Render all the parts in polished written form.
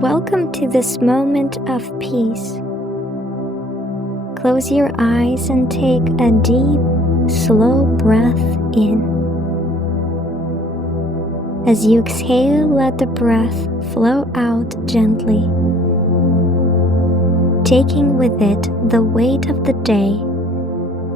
Welcome to this moment of peace. Close your eyes and take a deep, slow breath in. As you exhale, let the breath flow out gently, taking with it the weight of the day,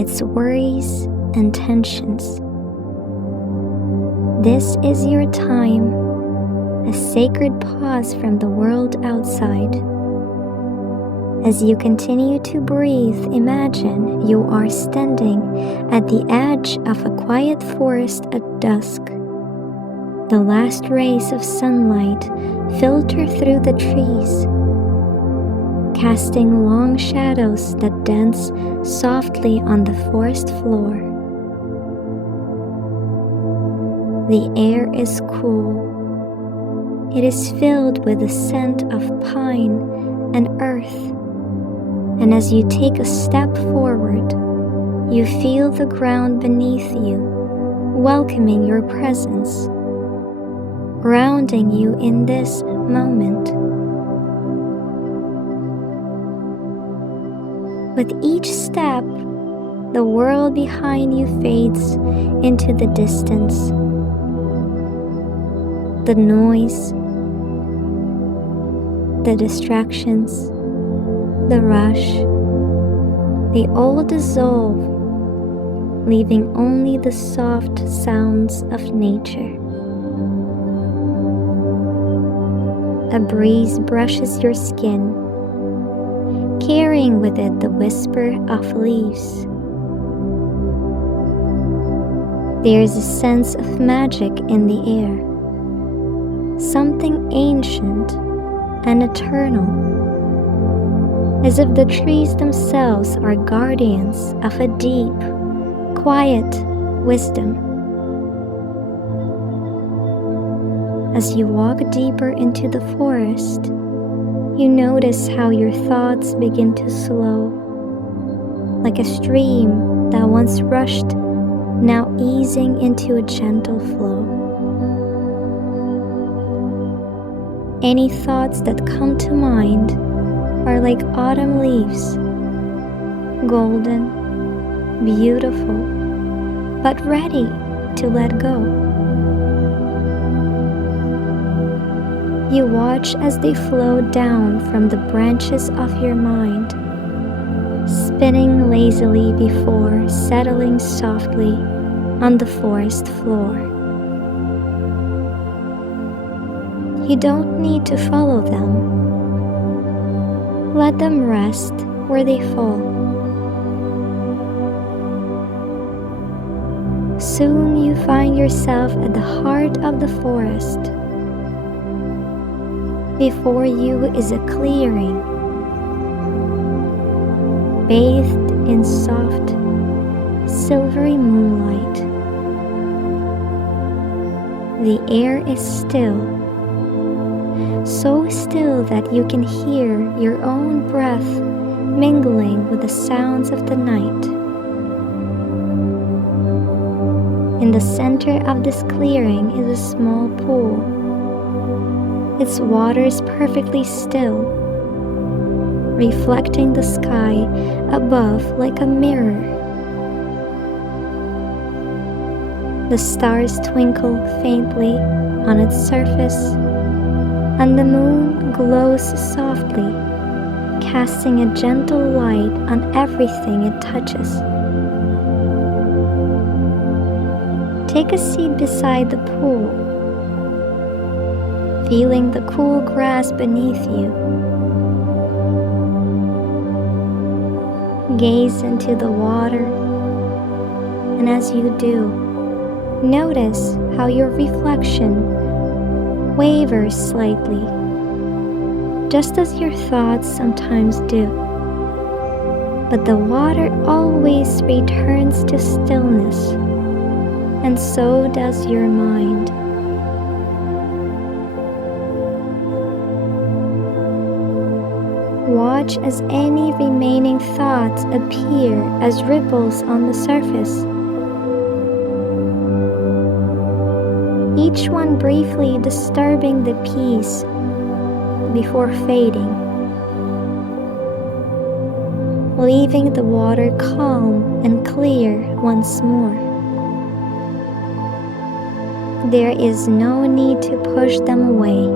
its worries and tensions. This is your time, a sacred pause from the world outside. As you continue to breathe, imagine you are standing at the edge of a quiet forest at dusk. The last rays of sunlight filter through the trees, casting long shadows that dance softly on the forest floor. The air is cool. It is filled with the scent of pine and earth, and as you take a step forward, you feel the ground beneath you, welcoming your presence, grounding you in this moment. With each step, the world behind you fades into the distance. The noise, the distractions, the rush, they all dissolve, leaving only the soft sounds of nature. A breeze brushes your skin, carrying with it the whisper of leaves. There's a sense of magic in the air, something ancient and eternal, as if the trees themselves are guardians of a deep, quiet wisdom. As you walk deeper into the forest, you notice how your thoughts begin to slow, like a stream that once rushed, now easing into a gentle flow. Any thoughts that come to mind are like autumn leaves, golden, beautiful, but ready to let go. You watch as they flow down from the branches of your mind, spinning lazily before settling softly on the forest floor. You don't need to follow them. Let them rest where they fall. Soon you find yourself at the heart of the forest. Before you is a clearing, bathed in soft, silvery moonlight. The air is still, so still that you can hear your own breath mingling with the sounds of the night. In the center of this clearing is a small pool. Its water is perfectly still, reflecting the sky above like a mirror. The stars twinkle faintly on its surface, and the moon glows softly, casting a gentle light on everything it touches. Take a seat beside the pool, feeling the cool grass beneath you. Gaze into the water, and as you do, notice how your reflection wavers slightly, just as your thoughts sometimes do. But the water always returns to stillness, and so does your mind. Watch as any remaining thoughts appear as ripples on the surface, each one briefly disturbing the peace before fading, leaving the water calm and clear once more. There is no need to push them away.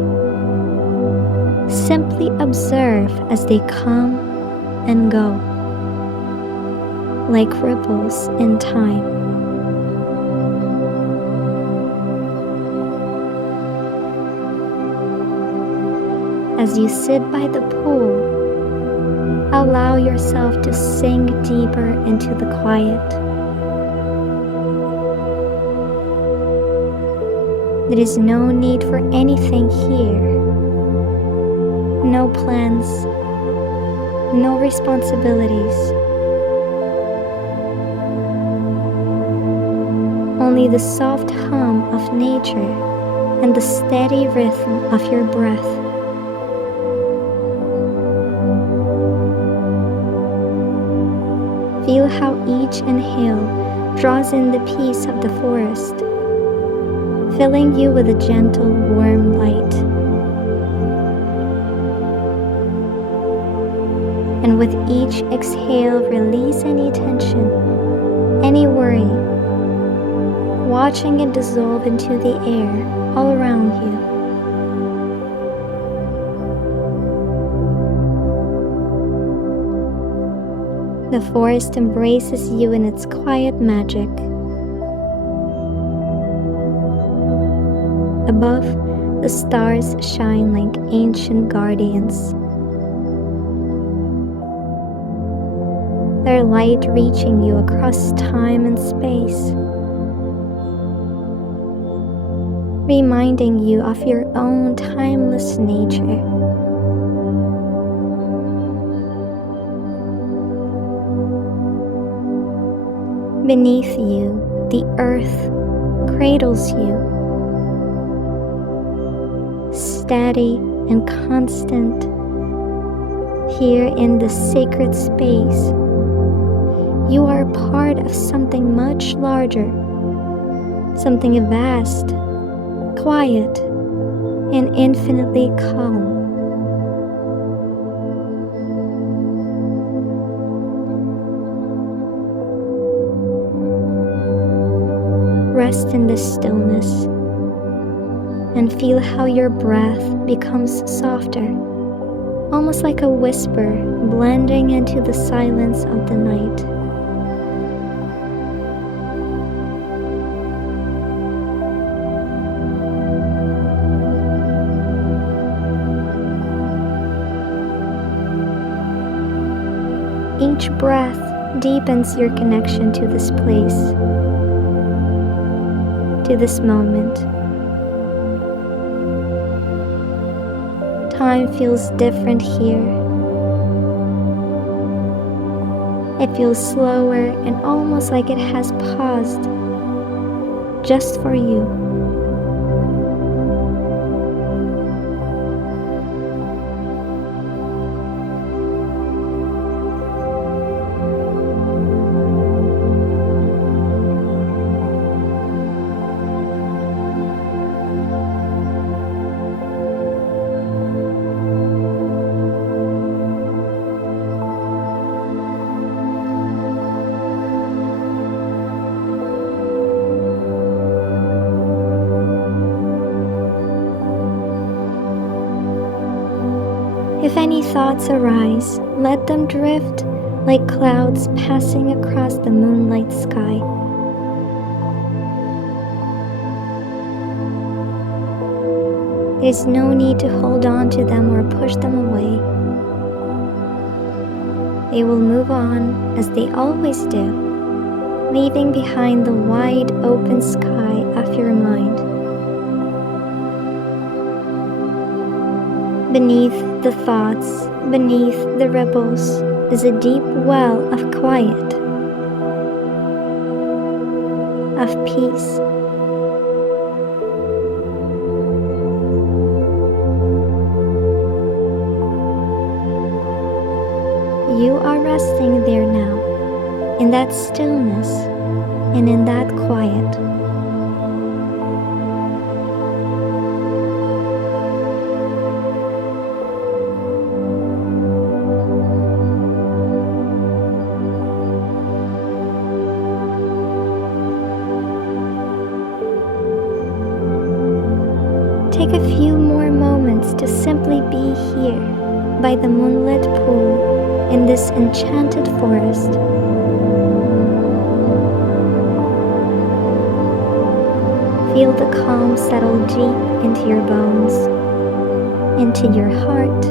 Simply observe as they come and go, like ripples in time. As you sit by the pool, allow yourself to sink deeper into the quiet. There is no need for anything here. No plans, no responsibilities. Only the soft hum of nature and the steady rhythm of your breath. Feel how each inhale draws in the peace of the forest, filling you with a gentle, warm light. And with each exhale, release any tension, any worry, watching it dissolve into the air all around you. The forest embraces you in its quiet magic. Above, the stars shine like ancient guardians, their light reaching you across time and space, reminding you of your own timeless nature. Beneath you, the earth cradles you, steady and constant. Here in this sacred space, you are a part of something much larger, something vast, quiet, and infinitely calm. Rest in this stillness and feel how your breath becomes softer, almost like a whisper blending into the silence of the night. Each breath deepens your connection to this place, to this moment. Time feels different here. It feels slower and almost like it has paused just for you. If any thoughts arise, let them drift like clouds passing across the moonlight sky. There is no need to hold on to them or push them away. They will move on as they always do, leaving behind the wide open sky of your mind. Beneath the thoughts, beneath the ripples, is a deep well of quiet, of peace. You are resting there now, in that stillness and in that quiet. take a few more moments to simply be here by the moonlit pool in this enchanted forest. Feel the calm settle deep into your bones, into your heart.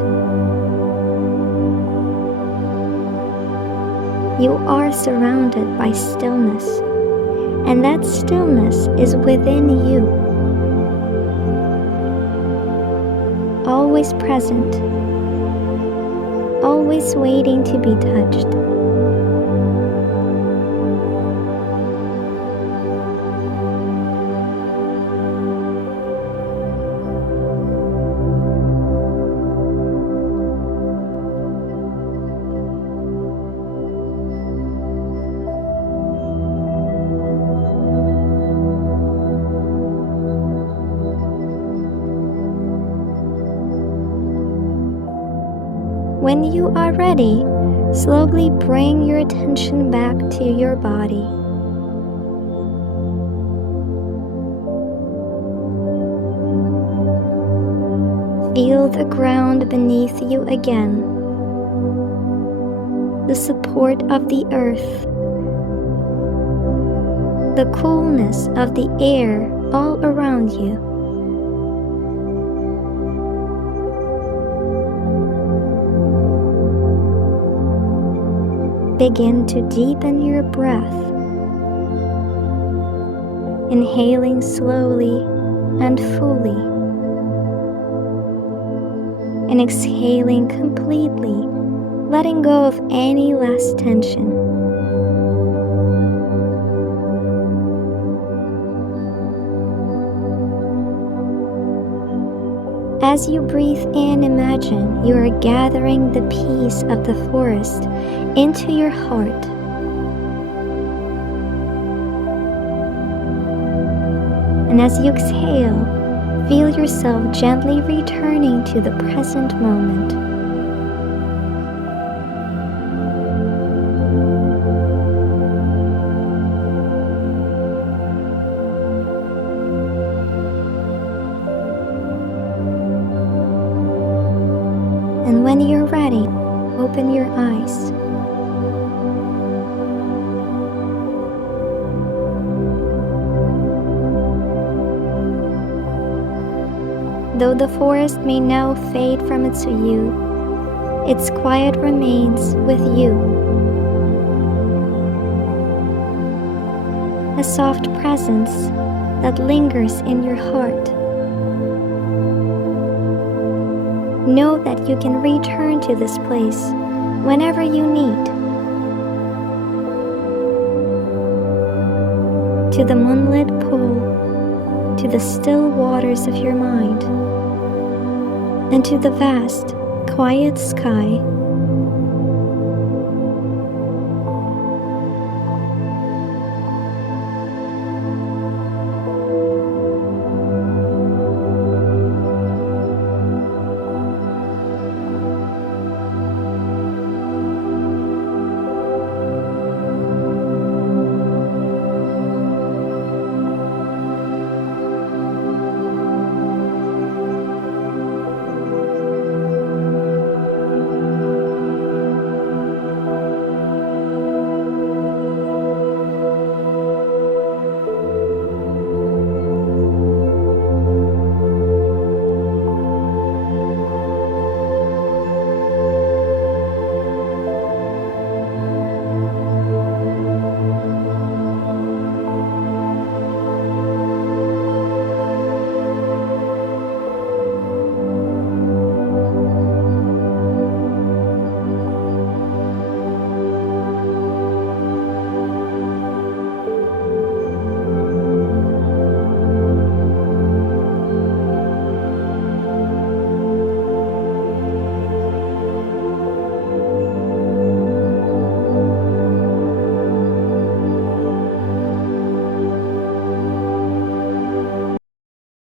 You are surrounded by stillness, and that stillness is within you, always present, always waiting to be touched. When you are ready, slowly bring your attention back to your body. Feel the ground beneath you again, the support of the earth, the coolness of the air all around you. Begin to deepen your breath, inhaling slowly and fully, and exhaling completely, letting go of any last tension. As you breathe in, imagine you are gathering the peace of the forest into your heart. And as you exhale, feel yourself gently returning to the present moment. And when you're ready, open your eyes. Though the forest may now fade from its view, its quiet remains with you. A soft presence that lingers in your heart. Know that you can return to this place whenever you need. To the moonlit pool, to the still waters of your mind, and to the vast, quiet sky